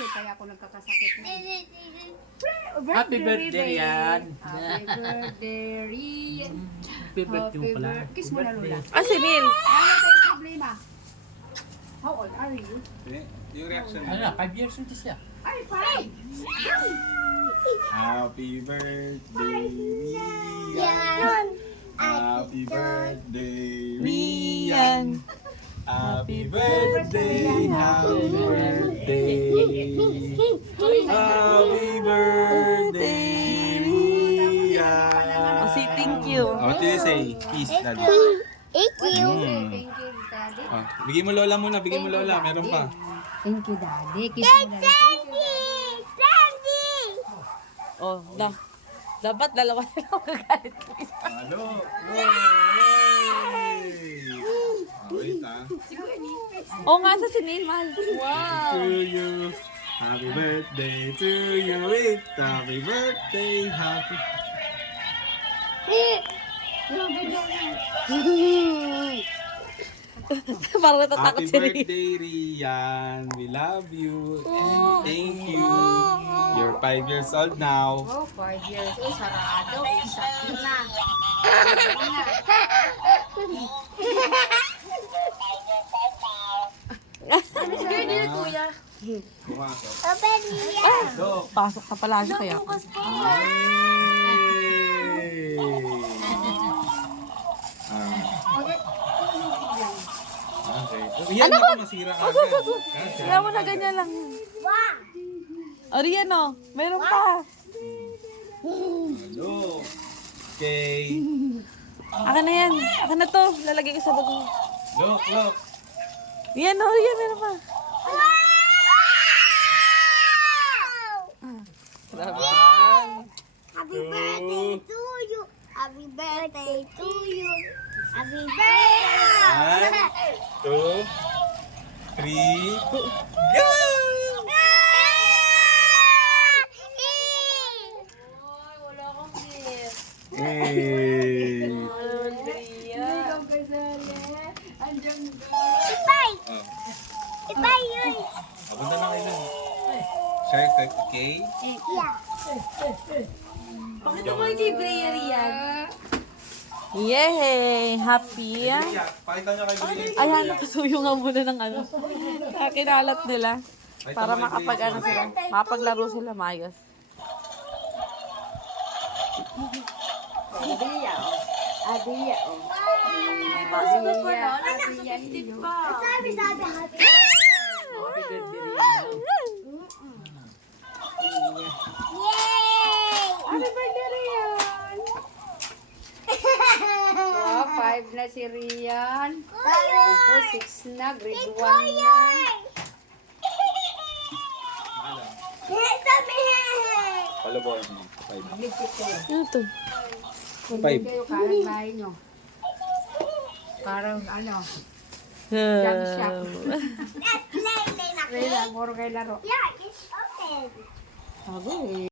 kasi kaya ako nagkakasakit na. Happy birthday, Rian. Happy birthday, Rian. Happy birthday mo pala. Kiss mo na, Lola. Ah, si Neil. Ano tayong problema? How old are you? Yung reaction Ano na, 5 years na siya. Ay, fine! Happy birthday, Rian. Happy birthday, Rian. Happy birthday, happy birthday. Happy birthday, Rian. Oh, say thank you. What do you say? Peace, Daddy. Thank you, Daddy. Oh, bigyan mo Lola muna, bigyan mo Lola. Meron pa. Thank you, Daddy. Kiss mo na. Thank you, Daddy. Oh, dapat dalawa na lang magagalit. Hello. Wait ah. Oo nga sa si Neil, mahal. To you. Happy birthday to you. Wait. Happy birthday. Happy. Parang natatakot Happy si Neil. birthday, Rian. We love you. And thank you. You're 5 years old now. Oh, 5 years. Oh, sarado. Isa na. Pasok na pala siya kaya. Yay! Okay. Yan ako masira ka agad. Kaya mo na ganyan lang. Ariyan o, meron pa. Hello. Okay. Akin na yan. Akin na to. Lalagay ko sa bag mo. Look, look. Yan o, yan meron pa. Happy birthday to you. Happy birthday to you. Happy birthday. 1, 2, 3, go! Hey! Ipay! Oh, Ipay yun! papunta na kayo lang. Share quick, okay? Yeah. Pakita mo kay Bria Rian. Yay! Happy. Yeah, pakita nyo kay Billy. Ayan, nakasuyo nga muna ng ano. Kinalat nila. Para makapag ano sila. Makapaglaro sila maayos. Adiya, oh. Adiya, oh. Sabi, happy Yay! Happy birthday, Rian! Oh, 5 na si Rian. Oh, 6 na, grade 1 na. Palabawan mo. 5. Ano to? Five. Kayo, karang bahay nyo. Karang ano, jam shop. Let's play na. Kaya, puro kayo laro. Yeah, it's open. Sabi eh.